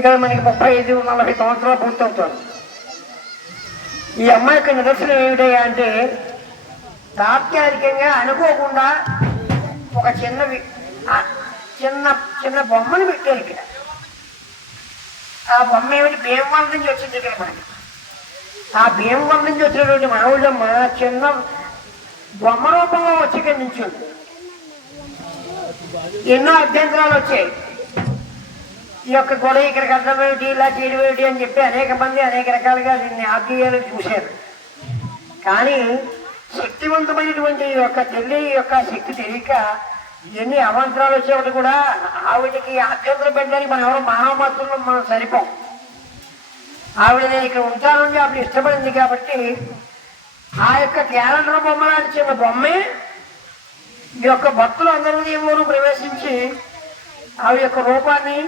ఇక్కడ మనకి 35-40 సంవత్సరాలు పూర్తవుతారు. ఈ అమ్మాయి యొక్క నిదర్శనం ఏమిటయ్యా అంటే, తాత్కాలికంగా అనుకోకుండా ఒక చిన్న చిన్న బొమ్మను పెట్టారు ఇక్కడ. ఆ బొమ్మ ఏమిటి, భీమవరం నుంచి వచ్చింది ఇక్కడ మనకి. ఆ భీమవరం నుంచి వచ్చినటువంటి మావుళ్ళమ్మ చిన్న బొమ్మ రూపంలో వచ్చి ఇక్కడ నిల్చుంది. ఎన్నో అభ్యంతరాలు వచ్చాయి. ఈ యొక్క గొడవ ఇక్కడికి అర్థమేమిటి, ఇలా చేయడం ఏమిటి అని చెప్పి అనేక మంది అనేక రకాలుగా దీన్ని ఆగ్నేయాలు చూశారు. కానీ శక్తివంతమైనటువంటి ఈ యొక్క తల్లి యొక్క శక్తి తెలియక ఎన్ని అవాంతరాలు వచ్చేవాటి కూడా ఆవిడకి అభ్యంతరం పెట్టడానికి మనం ఎవరో మానవ మాత్రంలో మనం సరిపోం. ఆవిడ నేను ఇక్కడ ఉంటానని ఆవిడ ఇష్టపడింది కాబట్టి ఆ యొక్క క్యాలెండర్ బొమ్మ లాంటి చిన్న బొమ్మే ఈ యొక్క భక్తులు అందరూ ఏమో ప్రవేశించి ఆవిడ యొక్క రూపాన్ని,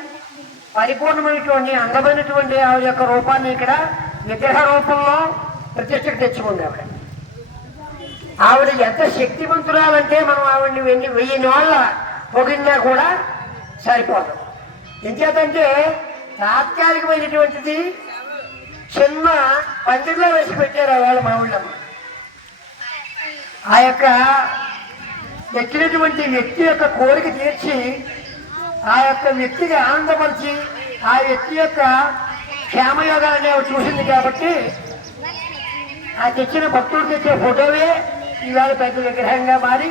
పరిపూర్ణమైనటువంటి అందమైనటువంటి ఆవిడ యొక్క రూపాన్ని ఇక్కడ విగ్రహ రూపంలో ప్రతిష్టకు తెచ్చుకుంది. ఆవిడ ఎంత శక్తివంతురాలంటే మనం ఆవిడని 1000 వాళ్ళ పొగినా కూడా సరిపోదు. ఎంచేతంటే తాత్కాలికమైనటువంటిది చిన్న పందిరిలో వేసి పెట్టారు వాళ్ళ మా ఊళ్ళమ్మ. ఆ యొక్క ఎక్కినటువంటి వ్యక్తి యొక్క కోరిక తీర్చి ఆ యొక్క వ్యక్తికి ఆనందపరిచి ఆ వ్యక్తి యొక్క క్షేమయోగాన్ని చూసింది కాబట్టి ఆ తెచ్చిన భక్తులు తెచ్చే ఫోటోవే ఇవాళ పెద్ద విగ్రహంగా మారి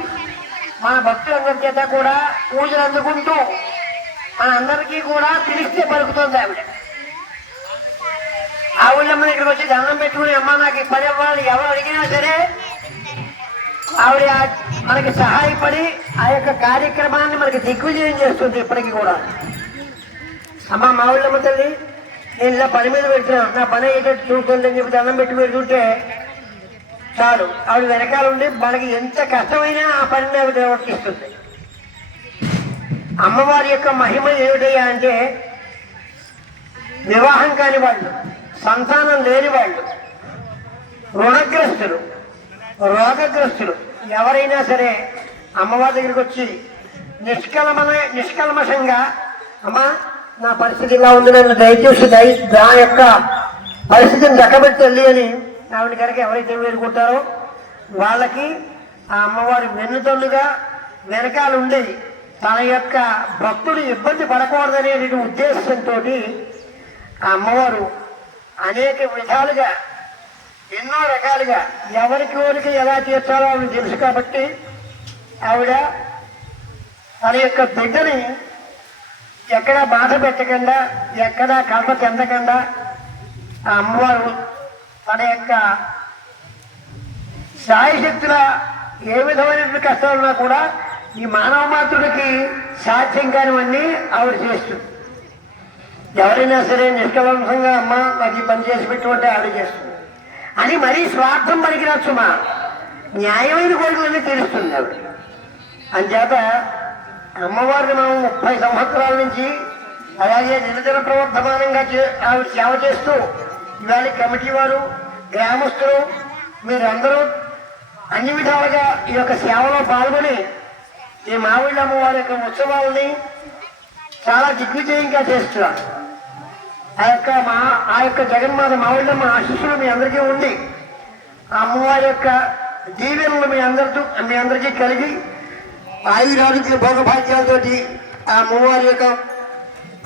మన భక్తులందరి చేత కూడా పూజలు అందుకుంటూ మన అందరికీ కూడా పిలిస్తే పలుకుతుంది ఆవిడ. ఆ ఊళ్ళమ్మ ఇక్కడికి వచ్చి దండం పెట్టుకుని, అమ్మ నాకు పని అవ్వాలి ఎవరు అడిగినా సరే ఆవిడ మనకి సహాయపడి ఆ యొక్క కార్యక్రమాన్ని మనకి దిగ్విజయం చేస్తుంది ఇప్పటికీ కూడా. అమ్మ మా ఊళ్ళమ్మ తల్లి, నేను ఇలా పని మీద పెడుతున్నాను, నా పని అయ్యేటట్టు చూస్తుందని చెప్పి దండం పెట్టి పెడుతుంటే చాలు ఆవిడ వెనకాల ఉండి మనకి ఎంత కష్టమైనా ఆ పనిని ఆవిడ నిర్వర్తిస్తుంది. అమ్మవారి యొక్క మహిమ ఏమిటయ్యా అంటే, వివాహం కాని వాళ్ళు, సంతానం లేని వాళ్ళు, రుణగ్రస్తులు, రోగగ్రస్తులు ఎవరైనా సరే అమ్మవారి దగ్గరికి వచ్చి నిష్కల్మషంగా అమ్మా నా పరిస్థితి ఇలా ఉంది, నన్ను దయచేసి నా యొక్క పరిస్థితిని దక్కబెట్టండి అని ఆవిడ కనుక ఎవరైతే వేడుకుంటారో వాళ్ళకి ఆ అమ్మవారి వెన్నుతన్నుగా వెనకాల ఉండి తన యొక్క భక్తుడు ఇబ్బంది పడకూడదనే ఉద్దేశంతో ఆ అమ్మవారు అనేక విధాలుగా ఎన్నో రకాలుగా ఎవరి కోరిక ఎలా తీర్చాలో ఆవిడ తెలుసు కాబట్టి ఆవిడ తన యొక్క బిడ్డని ఎక్కడా బాధ పెట్టకుండా, ఎక్కడా కల్ప చెందకుండా ఆ అమ్మవారు తన యొక్క సాయశక్తుల ఏ విధమైనటువంటి కష్టాలున్నా కూడా ఈ మానవ మాతృడికి సాధ్యం కానివన్నీ ఆవిడ చేస్తుంది. ఎవరైనా సరే నిష్కలంసంగా అమ్మ నాకు ఈ పని చేసి పెట్టుకుంటే ఆవిడ చేస్తుంది అని మరీ స్వార్థం పనికిరాచుమా, న్యాయమైన కోరికలన్నీ తీరుస్తుంది ఆవిడ. అంచేత అమ్మవారిని మనం 30 సంవత్సరాల నుంచి అలాగే నిరంతర ప్రవర్ధమానంగా ఆవిడ సేవ చేస్తూ ఇవాళ కమిటీ వారు, గ్రామస్తులు మీరందరూ అన్ని విధాలుగా ఈ యొక్క సేవలో పాల్గొని ఈ మావిళ్ళ అమ్మవారి యొక్క ఉత్సవాలని చాలా దిగ్విజయంగా చేస్తున్నారు. ఆ యొక్క జగన్మాత మావిళ్ళమ్మ ఆశీస్సులు మీ అందరికీ ఉండి ఆ అమ్మవారి యొక్క దీవెనలు మీ అందరికీ కలిగి ఆయురారోగ్య భోగభాగ్యాలతోటి ఆ అమ్మవారి యొక్క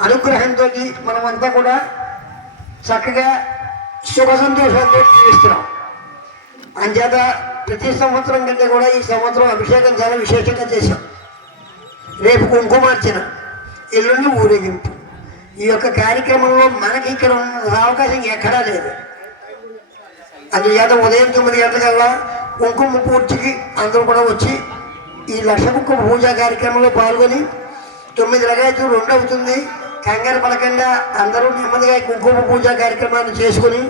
అనుగ్రహంతో మనమంతా కూడా చక్కగా సుఖ సంతోషాలతో జీవిస్తున్నాం. అంచేత ప్రతి సంవత్సరం కంటే కూడా ఈ సంవత్సరం అభిషేకం చాలా విశేషంగా చేశాం. రేపు కుంకుమార్చన, ఎల్లుండి ఊరేగింపు. ఈ యొక్క కార్యక్రమంలో మనకి ఇక్కడ ఉన్న అవకాశం ఎక్కడా లేదు. అందుచేత ఉదయం 9 గంటలకల్లా కుంకుమ పూర్తికి అందరూ కూడా వచ్చి ఈ లక్ష కుంకుమ పూజా కార్యక్రమంలో పాల్గొని 9 లగాయతు 2 అవుతుంది. కంగారు పడకుండా అందరూ నెమ్మదిగా కుంకుమ పూజా కార్యక్రమాన్ని చేసుకుని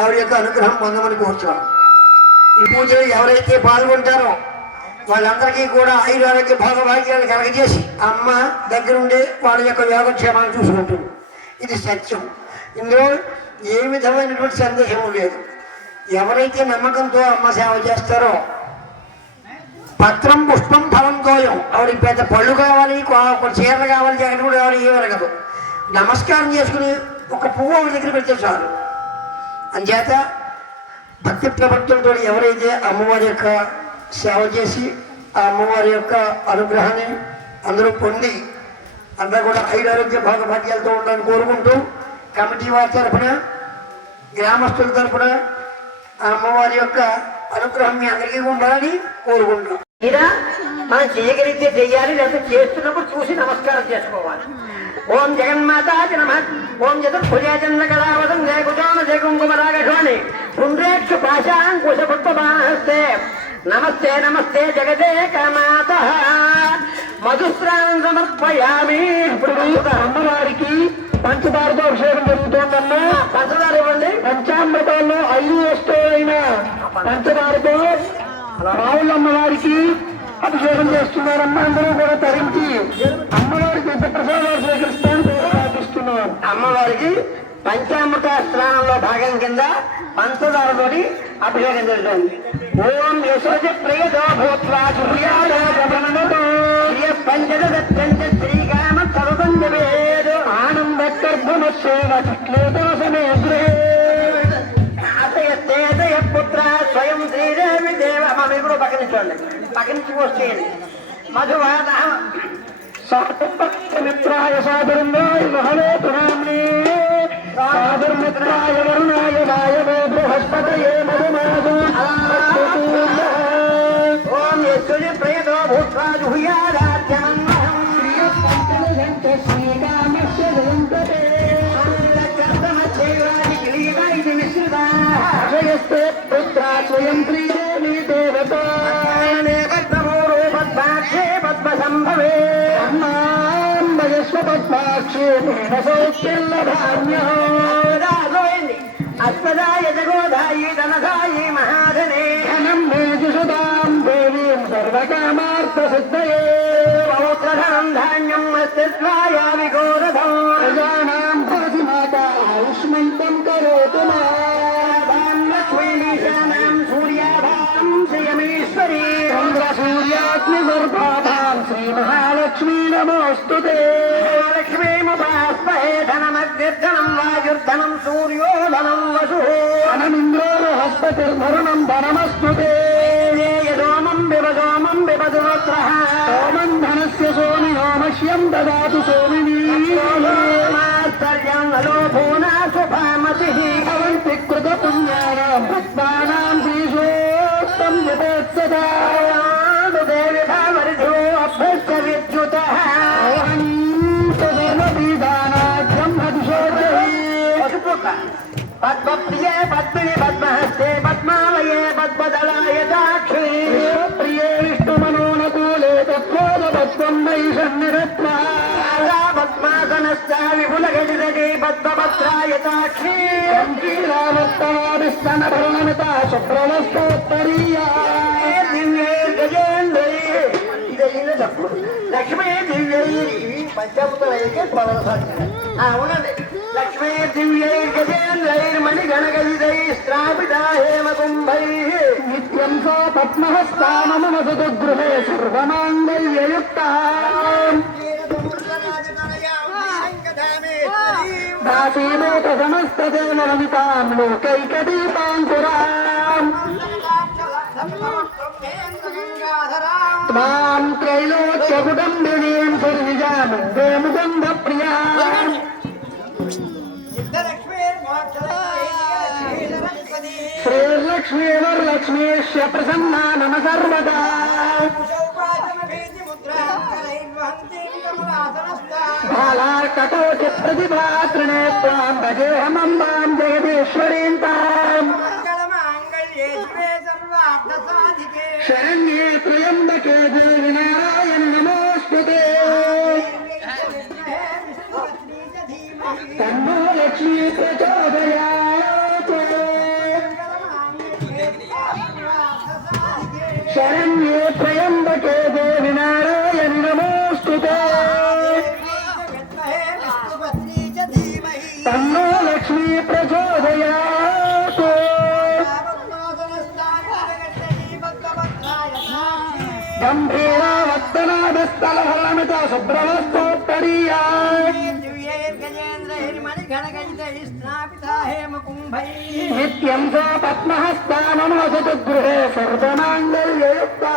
ఆవిడ యొక్క అనుగ్రహం పొందమని కోరుతున్నాం. ఈ పూజలో ఎవరైతే పాల్గొంటారో వాళ్ళందరికీ కూడా ఆయురారోగ్య భాగభాగ్యాలను కలగజేసి అమ్మ దగ్గరుండి వాళ్ళ యొక్క యోగక్షేమాన్ని చూసుకుంటుంది. ఇది సత్యం. ఇందులో ఏ విధమైనటువంటి సందేహము లేదు. ఎవరైతే నమ్మకంతో అమ్మ సేవ చేస్తారో పత్రం పుష్పం ఫలం తోయం, ఆవిడకి పెద్ద పళ్ళు కావాలి, చీరలు కావాలి, జగన్ కూడా కావాలి, ఏమనగదు. నమస్కారం చేసుకుని ఒక పువ్వు ఒక దగ్గర పెడితే చాలు. అంచేత భక్తి ప్రవర్తనతో ఎవరైతే అమ్మవారి యొక్క సేవ చేసి ఆ అమ్మవారి యొక్క అనుగ్రహాన్ని అందరూ పొంది అందరూ కూడా ఐరారోగ్య భాగభాగ్యాలతో ఉండాలని కోరుకుంటూ కమిటీ వారి తరఫున గ్రామస్తుల తరఫున ఆ అమ్మవారి యొక్క అనుగ్రహం మీ అందరికీ ఉండాలని కోరుకుంటాం. ఇలా మనం చేయగలిగితే చెయ్యాలి, లేకపోతే చేస్తున్నప్పుడు చూసి నమస్కారం చేసుకోవాలి. ఓం జగన్మాతాది నమః. ఓం చతుర్భుజాచంద్రకళావతం జయ కుచాన జయ కుంకుమరాగఢ్వాణి పుండ్రేక్షు పాశాంకుశ పుష్పబాణహస్తే నమస్తే నమస్తే జగదేకమాతః. మధుస్నానం సమర్పయామి. ఇప్పుడు అమ్మవారికి పంచదారతో అభిషేకం జరుగుతోందమ్మా. పంచదార ఇవ్వండి. పంచామృతాల్లో 5 వస్తువులైన పంచదారతో రావుల అమ్మవారికి అభిషేకం చేస్తున్నారమ్మా. అందరూ కూడా తరించి అమ్మవారికి ఎంత ప్రసాదాలు స్వీకరిస్తాను ప్రార్థిస్తున్నాం. అమ్మవారికి పంచామృత స్నానంలో భాగం కింద పంచదారతోటి అభిషేకం జరుగుతుంది. ఓం యశోజ ప్రియదో భూత్వా పంచదత్తంచ శ్రీకామ సర్వంజవేదు ఆనంద గర్భమేదో సమేగ్రే అతయస్తేదయ పుత్ర స్వయం శ్రీదేవి దేవ. మా ఇప్పుడు పక్క నుంచి చూడండి, పక్క నుంచి వచ్చేయండి. మధువాద మిత్రాయ సాధురాయ మహవేతురామ్నే సాధుర్మిత్రాయ వరుణాయ వాయవే బృహస్పతయే మధుమాసు. ఓం యశోజ ప్రయతో భూత్వా జుహుయాదాత్యమన్మహం శ్రీకామస్య జయంతతే కర్తమచ్చైవాది కిరీట ఇది విశ్రుతాయస్తే పుత్రా స్వయం శ్రీదేవి దేవతా గర్భమూరో పద్మాక్షే పద్మసంభవే పద్మాక్షే అస్మదాయ జగోదాయి ధనదాయి మహాధనే ధనం మేజుషుదాం దేవీం సర్వకామార్థ సిద్ధయే పౌత్రధనం ధాన్యం అస్తిత్వాయ విఘోరధం ప్రజానాం భవతి మాతా ఆయుష్మంతం కరోతు మాం లక్ష్మీశానాం సూర్యాభాం శ్రియమేశ్వరీ చంద్ర సూర్యాగ్ని గర్భాభాం శ్రీ మహాలక్ష్మీ నమోస్తుతే. లక్ష్మీముపాస్మహే ధనమగ్నిర్ధనం వాయుర్ధనం సూర్యోధనం వసు ధనమింద్రో బృహస్పతిర్ధరుణం ధనమస్తుతే. సోమం బివసోమం బివదుత్రః సోమం ధనస్య సోమినో మహ్యం దదాతు సోమినీ మాత్సర్యం నలోభూనా శుభామతిః భవంతి కృత పుణ్యానాం భక్తానాం శ్రీశోత్తం విభత్సదా దేవి భావరిధో అభ్యస్త విద్యుతః పద్మప్రియే పద్మిని పద్మహస్తే పద్మాలయే పద్మదళాయ దాక్షి ప్రియే విష్ణుమనోనకూలే తత్వోద పద్మం వైషన్నిరత్వా పద్మాసనశ్చ విపులగజి పద్మపత్రాయ దాక్షి సంకీరావర్తనాభిస్తనభరణమిత శుభ్రవస్తోత్తరీయా దివ్యే గజేంద్రై. లక్ష్మీ దివ్యై పంచముతలైకే అవునండి. లక్ష్మీ దివ్యై గజేంద్రైర్మణి గణగజితై స్థాపితా హేమకుంభై నిత్యం సా పద్మహస్తామమసతు గృహే సర్వమాంగళ్యయుక్తా దాసీభూత సమస్తదేవ రమితాం లోకైకదీపాంకురాం త్వాం త్రైలోక్యకుటుంబినీం సుర్విజామందే ముకుంద ప్రియాం శ్రీర్లక్ష్మీ వరలక్ష్మీశ్య ప్రసన్నా నమ సర్వదా. బాలార్కటోచి ప్రతిభాత్రిణే త్వాం భజేహమంబాం జగదీశ్వరీం తాం శరణ్యే త్రయంబకే దేవి నారాయణి నమోస్తుతే. తన్నో లక్ష్మీ ప్రచోదయాత్ శరణ్యే త్రయంబకే దేవి నారాయణి నమోస్తుతే. తన్నో లక్ష్మీ ప్రచోదయాత్ గంభీరావర్తనాదస్థలహలమిత శుభ్రవస్తోత్తరీయా నిత్యం స పద్మహస్తానమసతు గృహే సర్వమాంగళ్యయుక్తా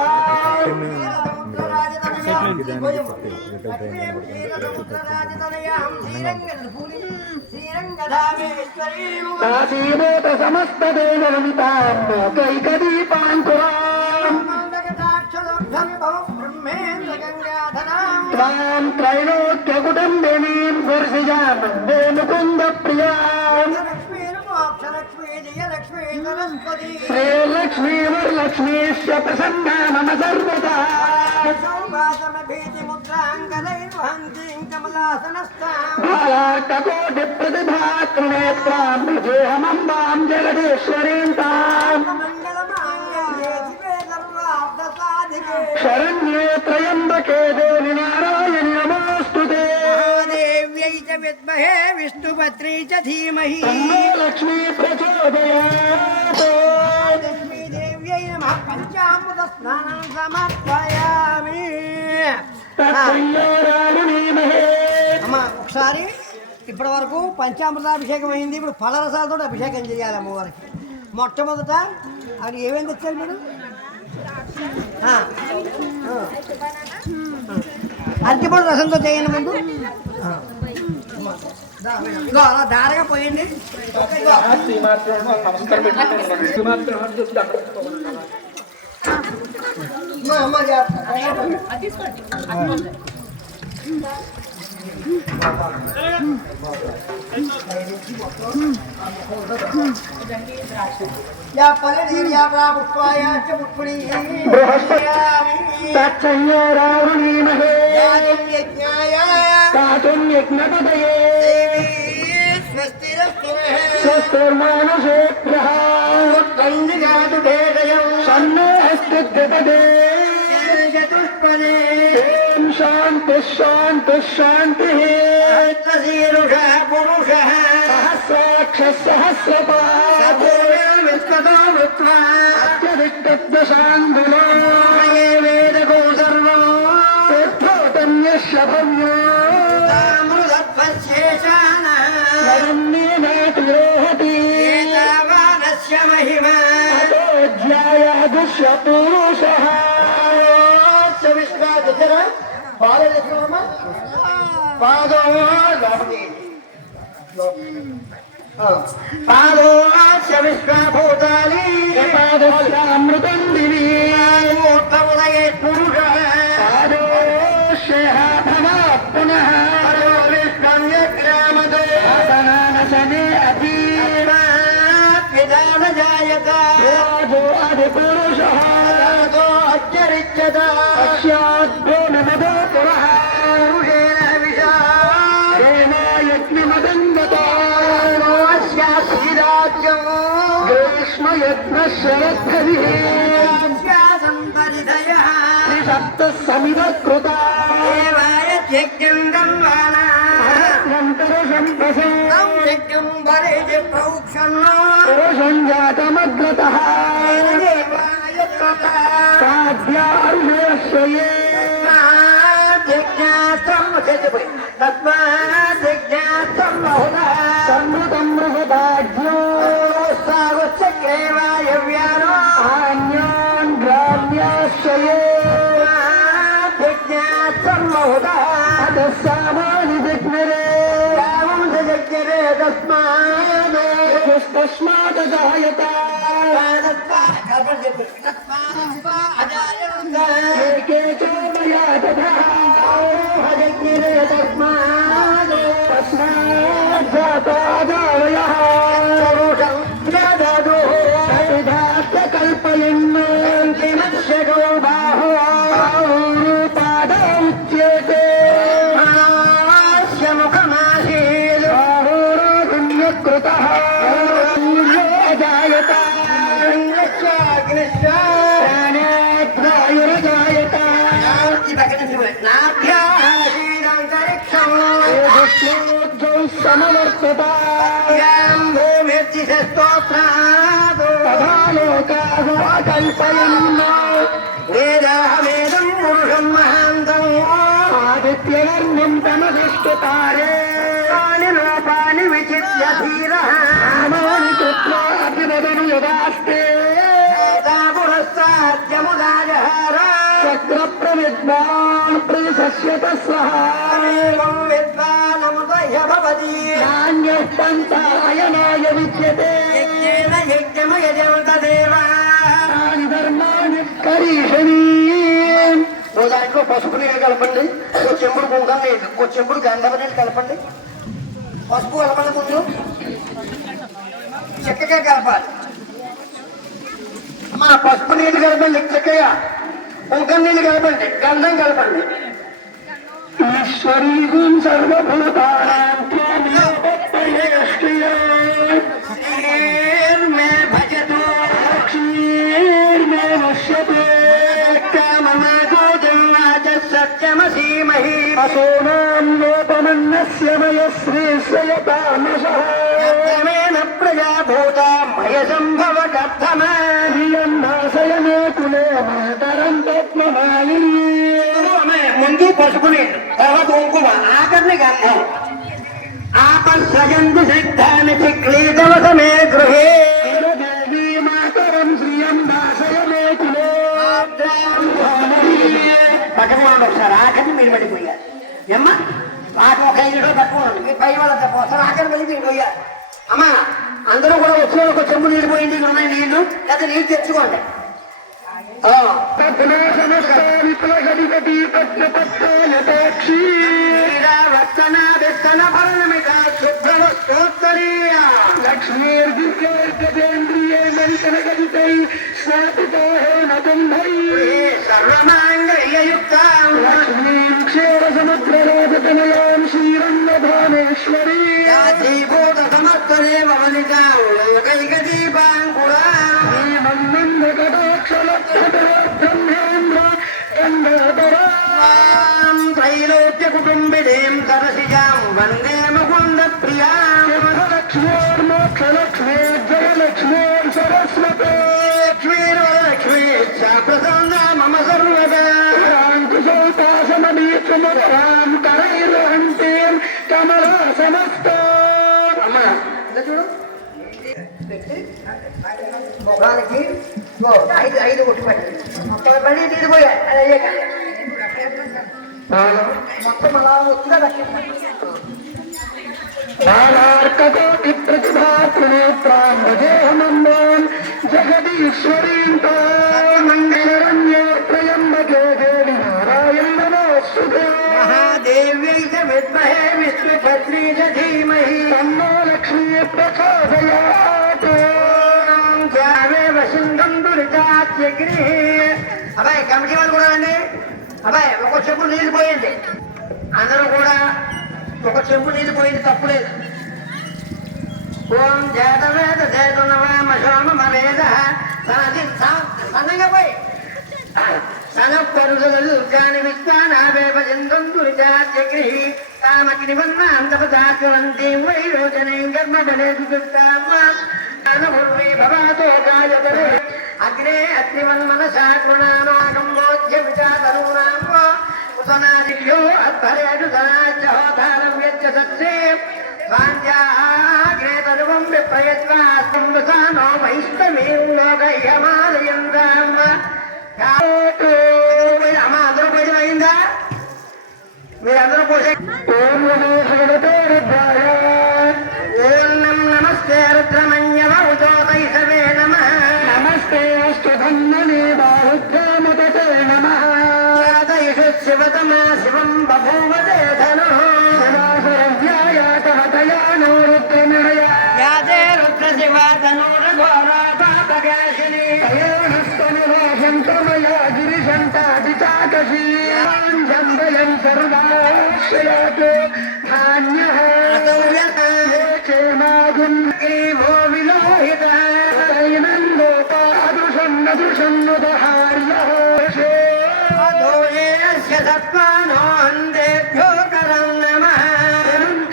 కాశీమేత సమస్త దేవలలితాకైకదీపాంకురాం త్వాం త్రైలోక్యకుటం దేవీం వర్షిజామందే ముకుంద ప్రియాం శ్రీలక్ష్మీ వరలక్ష్మీశ్చ ప్రసన్నా మమ సర్వదా బాలార్కకోటి ప్రతిభాత్రినేత్రాం విజయహమంబాం జగదీశ్వరీం తాం శరణ్యే త్రయంబకే దేవి నారాయణి నమోస్తుతే దేవ్యై చ విద్మహే విష్ణుపత్రీ చ ధీమహి లక్ష్మీ ప్రచోదయాత్ లక్ష్మీ దేవ్యై నమః పంచామృత స్నానం సమర్పయామి. అమ్మా ఒకసారి ఇప్పటి వరకు పంచామృతాభిషేకం అయింది. ఇప్పుడు ఫలరసాలతో అభిషేకం చేయాలి అమ్మవారికి. మొట్టమొదట అది ఏమేమి తెచ్చారు మీరు? అరటిపండు రసంతో చేయండి ముందు. ఇగో అలా దారగా పోయండి. శాంతి శాంతి శాంతి పురుష సహస్రాక్ష సహస్రపాత్యదిక్తశాంగులో వేదగో సర్వం భవ్యో పురుష పాదోశ విశ్వభూతాని పాదోశమృతం దివి పురుష పాదోశయ పునః విశ్వమ్యగ్రామదోనశనే అతి విధాన జాయత పురుష అచ్చరిచ్చత పశ్చాద్భో నమదో పురః సప్త సమిద కృత పురుషంజాతమగ్రత సాధ్యారుషయే సంవృతం మృహదాజ్ఞో ఆన్యాన్ గ్రామ్యాశ్రయే సామాని విఘ్నరే తస్మాత్ జాయత ఏకే చోమయా తథా తస్మాత్ జాతాదావయః కల్పయన్నో బాహో పాదౌచ్యతే ముఖమాసీకృతః జాయత ప్రాణేత్రాయురజాయత సమవర్తత కల్పయన్నో వేదం పురుషం మహాంతం ఆదిత్యవర్ణం తమసృష్టారే రూపాని విచే ధీరః రామాని కృత్వా అభినదను యదాస్తే పురస్సాద్యముదాజహార చక్ర ప్రవిద్వాన్ ప్రతిశస్యత స్వహం విద్వానముదయ భవతి నాన్యస్తంతాయనాయ విద్యతే యజ్ఞేన యజ్ఞమయజం తదేవా ధర్మాన్ని కరీషణీ. ఓ దాంట్లో పసుపు నీళ్ళు కలపండి, ఓ చెంబుడు కుంకుమ నీళ్ళు, ఓ చెంబుడు గంధమ నీళ్ళు కలపండి. పసుపు కలపండి, ముందు చక్కగా కలపాలి. అమ్మా పసుపు నీళ్ళు కలపండి చక్కగా, కుంకుమ నీళ్ళు కలపండి, గంధం కలపండి. ఈశ్వరీయం సర్వభూతానాం మే భజతో లక్ష్మీర్మే నశ్యతే కామమాగో జన్మాచ సత్యమసీమహి అసోనాం లోపమన్నస్య మయశ్రీశ్వయతామశః యత్రమేన ప్రజాభూత మయ సంభవ కర్తమా ధియం నాశయనే కులే మాతరం పద్మమాలినీ. ముందు పసుపు నీళ్ళు, తర్వాత కుంకుమ, ఆఖరిని గంధం. ఆపస్సయంతు సిద్ధాని చిక్లీతవసమే గృహే దేవీ మాతరం శ్రియం దాసయమే కులే. పక్కన ఒకసారి ఆఖరిని మీరు పడిపోయారు. అమ్మ ఆకు ఒక 5 నిమిషాలు పట్టుకోండి, మీ పై వాళ్ళ ఒకసారి ఆఖరి వెళ్ళి మీరు పోయారు. అమ్మ అందరూ కూడా వచ్చి ఒక చెంబు నీళ్ళు పోయింది, ఉన్నాయి నీళ్లు, లేదా నీళ్ళు తెచ్చుకోండి. క్షీరసముద్రరాజతనయాం శ్రీరంగధానేశ్వరీ సమర్థనే భవనికాం లోకైక దీపాంకురా త్రైలోక్య కుటుంబినీం సరసిజాం వందే ముకుంద ప్రియాం లక్ష్మీర్మోక్షలక్ష్మీ జయలక్ష్మీర్ సరస్వతే లక్ష్మీర్వరలక్ష్మీ ప్రసన్న మమ సర్వదా కుశౌతాసమీకమరాం కరైర్హంతీం కమలా సమస్త. చూడు ముఖానికి 5 కొట్టి పట్టి మళ్ళీ తీరిపోయా మొత్తం అలా వచ్చినా నానార్కోటి ప్రతిభాత్రేత్రాంబదేహమన్నాం జగదీశ్వరీం మంగళరణ్యే త్రయంబకే దేవి నారాయణ నమోస్తుతే మహాదేవ్యై చ విద్మహే విష్ణుపత్నీ చ ధీమహి తన్నో లక్ష్మీ ప్రచోదయాత్. అబ్బాయి కమిటీ వాళ్ళు కూడా అండి, అబ్బాయి ఒక చెంబు నీళ్ళు పోయింది, అందరూ కూడా ఒక చెంబు నీళ్ళు పోయింది, తప్పులేదు. ఓం జాతవేద చేతునవామేద సన్నంగా పోయి సనపరుగాని విస్తానావేపజందురిచాగ్రి కామగ్నివన్నాంతపదాచలంతి వైరోచనే గర్మబలేసు అగ్నే అగ్నివన్మనసా కృణానాగంబోధ్య విచాతనూనాం ఉసనాదిభ్యో అత్పరేషు సనాచహోతారం యచ్చ సత్సే స్వాంజాగ్నే తరువం విప్రయత్వాస్తంబసానో వైష్ణవీం లోకయ్యమాలయందాం. అమ్మ అందరూ భోజనం అయిందా? మీరందరూ పోసే ఓం నమస్తే రుద్రమన్యవ ఉదోతై సవే నమః నమస్తే అస్తు ధన్మనే బాహుద్ధామతే నమః యాదైషు శివతమా శివం బభూవతే ధనుః శివాసురవ్యాయాతవతయానో రుద్రనిరయా యాదే రుద్ర శివా ధనుర్ఘోరాపాపగాశిని తయోనస్తనువాసం తమయా గిరిశంతాదిచాకశీ జంబయం సర్వాశ్రయాతో ధాన్యః క్షేమాగుంగేమో విలోహిత తైనందోపాదృశం నదృశం నుదహార్యస్య సత్వానో అందేభ్యో కరం నమః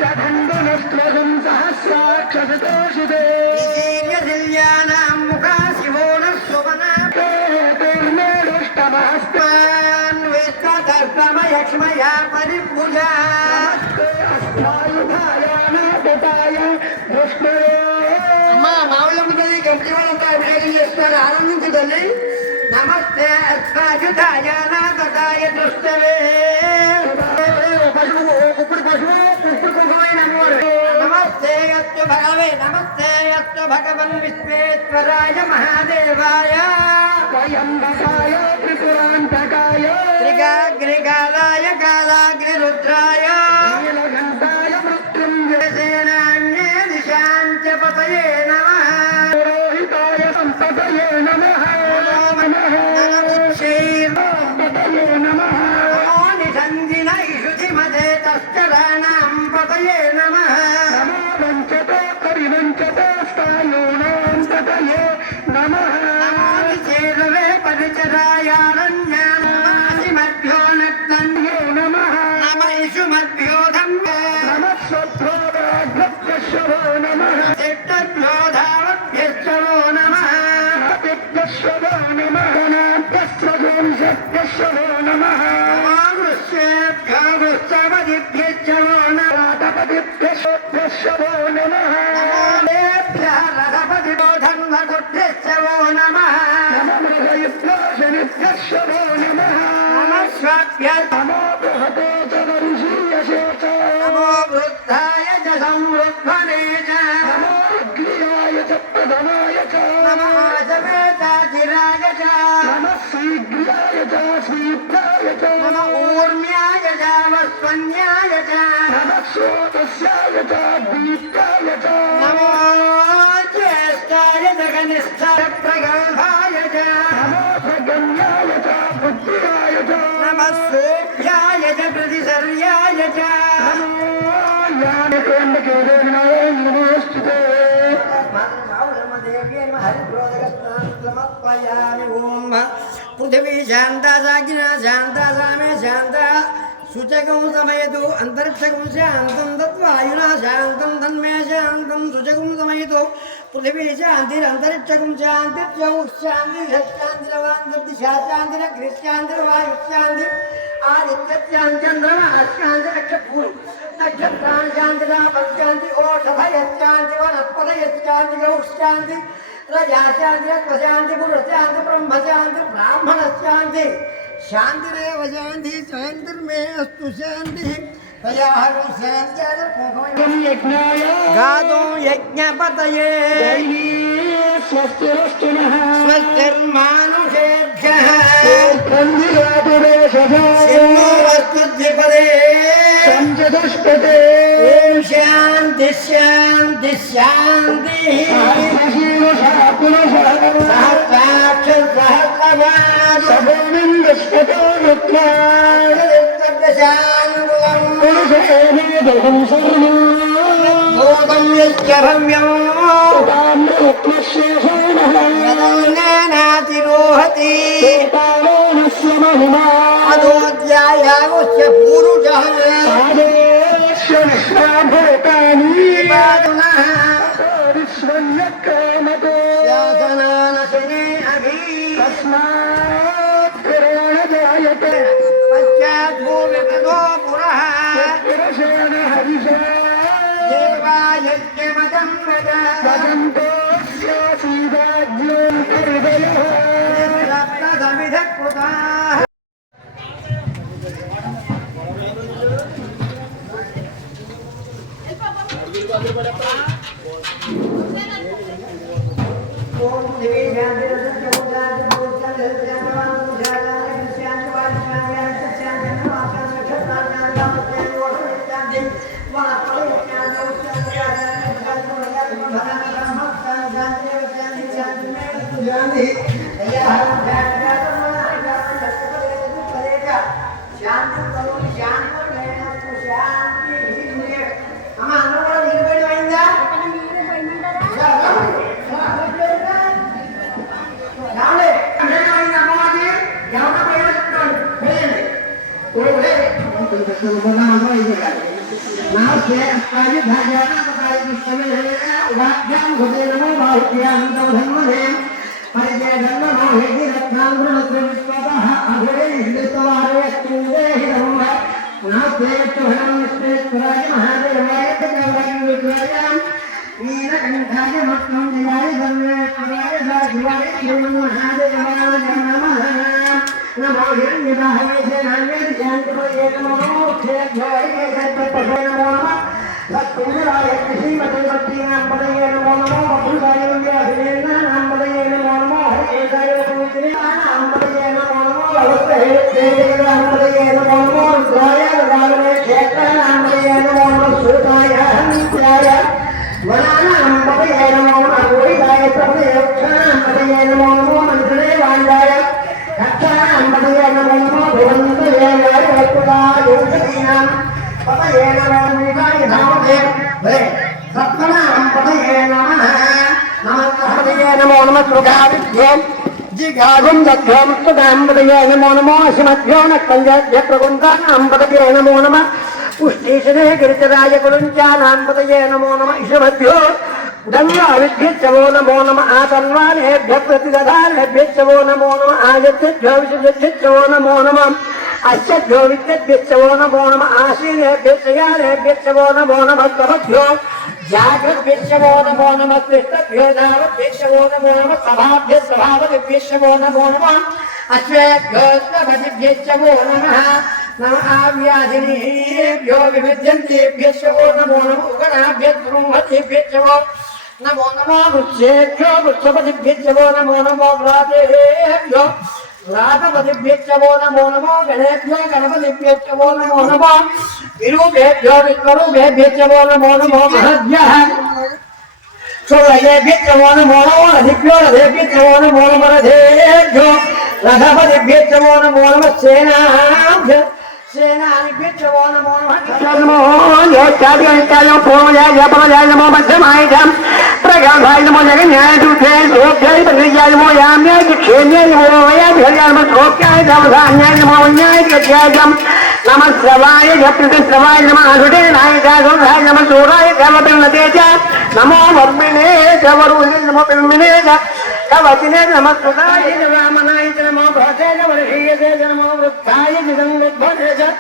ఖండనస్త్రం సహస్రాక్షసతోషితే ముఖా శివో నమస్మాన్ విశ్వ తస్మయక్ష్మయా పరిపూజా అమ్మా మామూలు గంటి వాళ్ళంతా అభిషేకం చేస్తున్నారు ఆనందించు తల్లి నమస్తే అస్మాయుధాయ నాదాయ దుష్టవే ఇప్పుడు పశువు పుష్పు కుంకుమైన నమస్తే అస్తు భగవే నమస్తే అస్తు భగవన్ విశ్వేశ్వరాయ మహాదేవాయ స్వయంభకాయ త్రిపురాంతకాయ త్రిగాగ్రికాలాయ కాలాగ్రిరుద్రాయ నీలకంఠాయ మృత్యుంజయసేనాన్యే దిశాంచ పతయే నమః పురోహితాయ సంపతయే నమః పతయే నమః నిషంజిన ఇషుధిమదే తశ్చరాణాం పతయే నమః నమో వంచతో పరివంచతో స్థాయూనాం పతయే నమః నమో నిచేరవే పరిచరాయారణ్యానాసిమభ్యో నగ్నన్యే నమః నమ ఇషుమభ్యో ధమ్మే నమః స్వప్రోదాగ్రభ్యశ్వో నమః చిత్తభ్యో ధావభ్యశ్వో నమః దిగ్భ్యశ్వో నమః నాభ్యశ్వో నమః వృక్షేభ్యో వృక్షపదిభ్యశ్వో నమః తపదిభ్యశ్వో నమః నమోభ్యః రథపదిభ్యో ధన్వగుభ్యశ్వో నమః నమృగయుభ్యో నమః నమస్వాభ్యః నమో బృహతే చ ఋషీయసే చ నమో వృద్ధాయ చ సంవృద్ధనే చ నమో రుద్రియాయ చ ప్రథమాయ చ నమో ఆజవేతాజిరాయ చ నమః శీఘ్రాయ చ శీఘ్రాయ చ నమో ఊర్మ్యాయ చ వస్వన్యాయ చ నమః శ్రోతస్యాయ చ దీప్తాయ చ నమో జ్యేష్ఠాయ చ కనిష్ఠాయ ప్రగల్భాయ చ నమో ప్రగమ్యాయ చ బుద్ధియాయ చ నమః సూభ్యాయ చ ప్రతిసర్యాయ చ నమో జ్ఞానకేంద్రకేంద్రాయ నమోస్తుతే पृथ्वी शांता सागिना शांता सामे शांता शुचकं समयतु अंतरिक्षकं शांतं तद्वायुना शांतं तन्मे शांतं शुचकं समयतु पृथ्वी शांतिरंतरिक्षकं शांतिर्जौ शांति शांतिरवान्तर्दिशा शांतिरग्निशांतिर्वायुशांति आदित्यशांतिर्चन्द्रमाशांतिरक्षपूर्व नक्षत्राणि शांतिरापशांति ओषधयश्चांति वनस्पतयश्चांति गौश्चांति प्रजाशांति रत्वशांति पुरुषशांति ब्रह्मशांति ब्राह्मणशांति शांतिरेव शांति शांतिर्मे अस्तु शांति गादो यज्ञपतये स्वस्तिर्मानुषेभ्यः सिंहोऽस्तुद्विपदे चतुष्पदे ओम शांति शांति शांतिः यदोनातिरोहति अदोऽध्यायावस्य पुरुषः शासनानशने अभि तस्मात् जायते पश्चाद्भूमिगतो पुरः देवायज्ञमतं सप्तसमिधकृताः परिचय దేవరాయ మహాదేవాయ నీలకంఠాయ మృత్యుంజయాయ సర్వేశ్వరాయ సాధువాయ శ్రీమన్మహాదేవాయ నమః నమో హిరణ్యదాహవే సేనాన్యే శాంతిపదే నమో క్షేత్రాయ సత్పదే నమో నమః సత్పుంజరాయ శ్రీమతే సత్యనాంపదయే నమో నమో బహుళాయ వ్యాధినేంద్రాంపదయే నమో నమో హరికేశాయ పుత్రేనాంపదయే నమో నమో వరప్రహేత్రేంద్రాంపదయే నమో నమో రుద్రాయ రగాలనే క్షేత్రాంపదయే నమో నమో సూతాయ హంత్యాయ వనానాంపదయే నమో నమో గోవిదాయ ప్రభయోక్షాంపదయే నమో నమో మంత్రే వాండాయ కక్షాంపదయే నమో నమో భువంతయే వరకులాయ యోగదీనాం పదయే నమో నిదాయ ధామదే సత్వనాంపదయే నమః నమః నమో నమః సుగావిద్యం జిగాగం దగ్ధం సుదాంపదయే నమో నమో అశమధ్యో నక్కంజాధ్య ప్రగుంతానాంపదయే నమో నమః పుష్టీశనే గిరిచరాయ కులంచానాంపదయే నమో నమః ఇషమధ్యో ధన్యావిద్యచ్చవో నమో నమః ఆతన్వానేభ్య ప్రతిదధానేభ్యచ్చవో నమో నమః ఆగత్యభ్యో విశుద్ధచ్చవో నమో నమః అశ్చభ్యో విద్యభ్యచ్చవో నమో నమః ఆశీనేభ్యచ్చయానేభ్యచ్చవో నమో నమః కమభ్యో జాగ్రద్భ్యచ్చవో నమో నమః కృష్ణభ్యో దావభ్యచ్చవో నమో నమః సభాభ్య సభావభ్యచ్చవో నమో నమః అశ్వేభ్యోత్నభ్యచ్చవో నమః నమః వ్యాధినేభ్యో వివిధ్యంతేభ్యచ్చవో నమో నమః ఉగణాభ్యద్బ్రహ్మణేభ్యచ్చవో నమో నమో వృక్షేభ్యో వృక్షపతిభ్యచ్చవో నమో నమో వ్రాతేభ్యో వ్రాతపతిభ్యచ్చవో నమో నమో గణేభ్యో గణపతిభ్యచ్చవో నమో నమో విరూపేభ్యో విశ్వరూపేభ్యచ్చవో నమో నమో మహద్భ్యః సురయేభ్యచ్చవో నమో నమో రథిభ్యో రథేభ్యచ్చవో నమో నమో రథేభ్యో రథపతిభ్యచ్చవో నమో నమః సేనాభ్య సేనానిభ్యచ్చవో నమో నమో యోచార్యాయ పూర్వజాయ పవజాయ నమో మధ్యమాయ ప్రగల్భాయ నమో జగన్యాయ దూతాయ సోభ్యాయ ప్రతిజ్ఞాయ నమో యామ్యాయ క్షేమ్యాయ నమో వయాభ్యాయ నమో సోభ్యాయ ధవధాన్యాయ నమో వన్యాయ గత్యాయ నమః శ్రవాయ ప్రతిశ్రవాయ నమః అసుడేనాయ సోధాయ నమః సూరాయ దేవపిన్నతే చ నమో వర్మిణే చ వరుణే నమో పిమ్మినే చ కవచినే నమః సుదాయ రామనాయ నమో భవతే వర్షీయతే నమో వృద్ధాయ జగన్మధ్వనే చ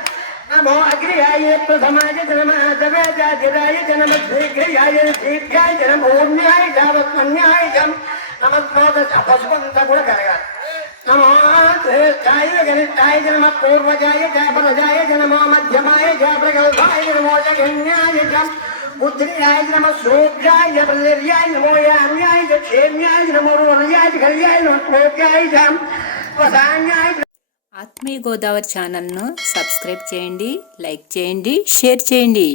నమో అగ్రియాయ ప్రథమాయ నమః తవేజాధిరాయ నమః శీఘ్రయాయ శీఘ్రాయ నమోన్యాయ జావత్మన్యాయ నమస్కార అపస్వంత కూడా కలగాలి నమో శ్రేష్ఠాయ గరిష్ఠాయ నమః పూర్వజాయ పరజాయ నమో మధ్యమాయ ప్రగల్భాయ నమో జగన్యాయ బుద్ధియాయ నమః శోభ్యాయ ప్రతిర్యాయ నమో యామ్యాయ క్షేమ్యాయ నమో వరయాయ ఖల్యాయ నమః కోప్యాయ వసాన్యాయ. ఆత్మీయ గోదావరి ఛానల్ను సబ్స్క్రైబ్ చేయండి, లైక్ చేయండి, షేర్ చేయండి.